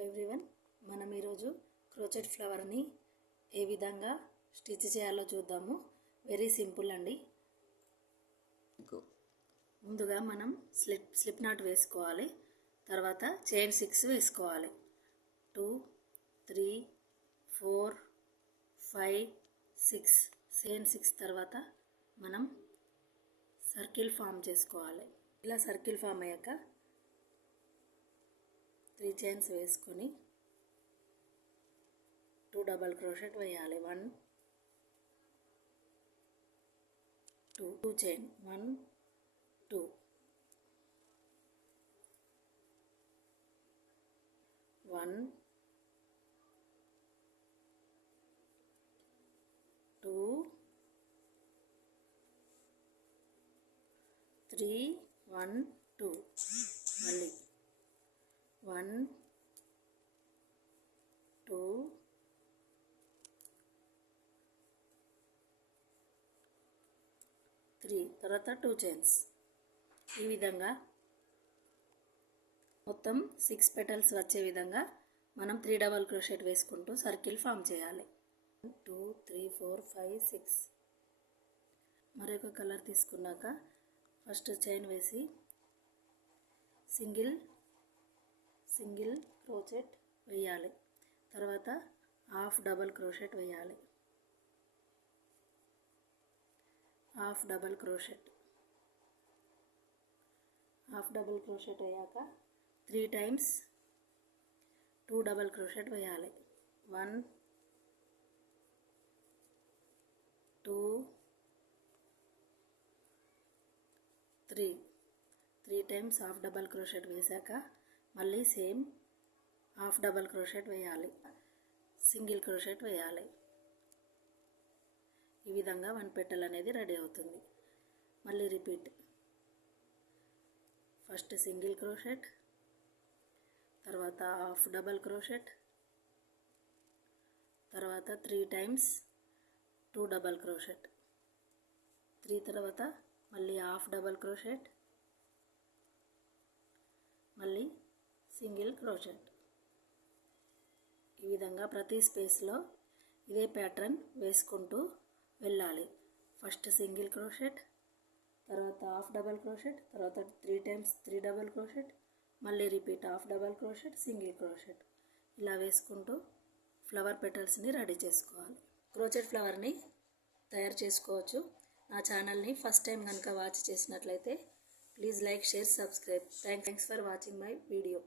Hello everyone, మనం ఈరోజు crochet ఫ్లవర్ని ఏ విధంగా స్టిచ్ చేయాలో చూద్దాము. వెరీ సింపుల్ అండి. ముందుగా మనం స్లిప్ నాట్ వేసుకోవాలి. తర్వాత చైన్ 6 వేసుకోవాలి. 2 3 4 5 6 చైన్ 6 తర్వాత మనం సర్కిల్ ఫామ్ చేసుకోవాలి. ఇలా సర్కిల్ ఫామ్ అయ్యాక 3 చైన్స్ వేసుకొని 2 డబల్ క్రోషెట్ వేయాలి. 1 2 చైన్ 1 2 1 2 3 1 2 మళ్ళీ 1 2 3 తర్వాత 2 చైన్స్. ఈ విధంగా మొత్తం 6 పెటల్స్ వచ్చే విధంగా మనం 3 డబల్ క్రోషెట్ వేసుకుంటూ సర్కిల్ ఫామ్ చేయాలి. 2 3 4 5 6. మరొక కలర్ తీసుకున్నాక ఫస్ట్ చైన్ వేసి సింగిల్ క్రోచెట్ వేయాలి. తర్వాత హాఫ్ డబల్ క్రోషెట్ వేయాలి. హాఫ్ డబల్ క్రోషెట్ అయ్యాక 3 టైమ్స్ 2 డబల్ క్రోషెట్ వేయాలి. 1 2 3 టైమ్స్ హాఫ్ డబల్ క్రోషెట్ వేసాక మళ్ళీ సేమ్ హాఫ్ డబల్ క్రోషెట్ వేయాలి. సింగిల్ క్రోషెట్ వేయాలి. ఈ విధంగా 1 పెటల్ అనేది రెడీ అవుతుంది. మళ్ళీ రిపీట్. ఫస్ట్ సింగిల్ క్రోషెట్, తర్వాత హాఫ్ డబల్ క్రోషెట్, తర్వాత 3 టైమ్స్ 2 డబల్ క్రోషెట్, 3 తర్వాత మళ్ళీ హాఫ్ డబల్ క్రోషెట్, మళ్ళీ సింగిల్ క్రోషెట్. ఈ విధంగా ప్రతి స్పేస్లో ఇదే ప్యాటర్న్ వేసుకుంటూ వెళ్ళాలి. ఫస్ట్ సింగిల్ క్రోషెట్, తర్వాత హాఫ్ డబల్ క్రోషెట్, తర్వాత 3 టైమ్స్ 3 డబల్ క్రోషెట్, మళ్ళీ repeat half double crochet, single crochet. ఇలా వేసుకుంటూ ఫ్లవర్ పెటల్స్ని రెడీ చేసుకోవాలి. క్రోచెట్ ఫ్లవర్ని తయారు చేసుకోవచ్చు. నా ఛానల్ని ఫస్ట్ టైం కనుక వాచ్ చేసినట్లయితే please like, share, subscribe. Thanks for watching my video.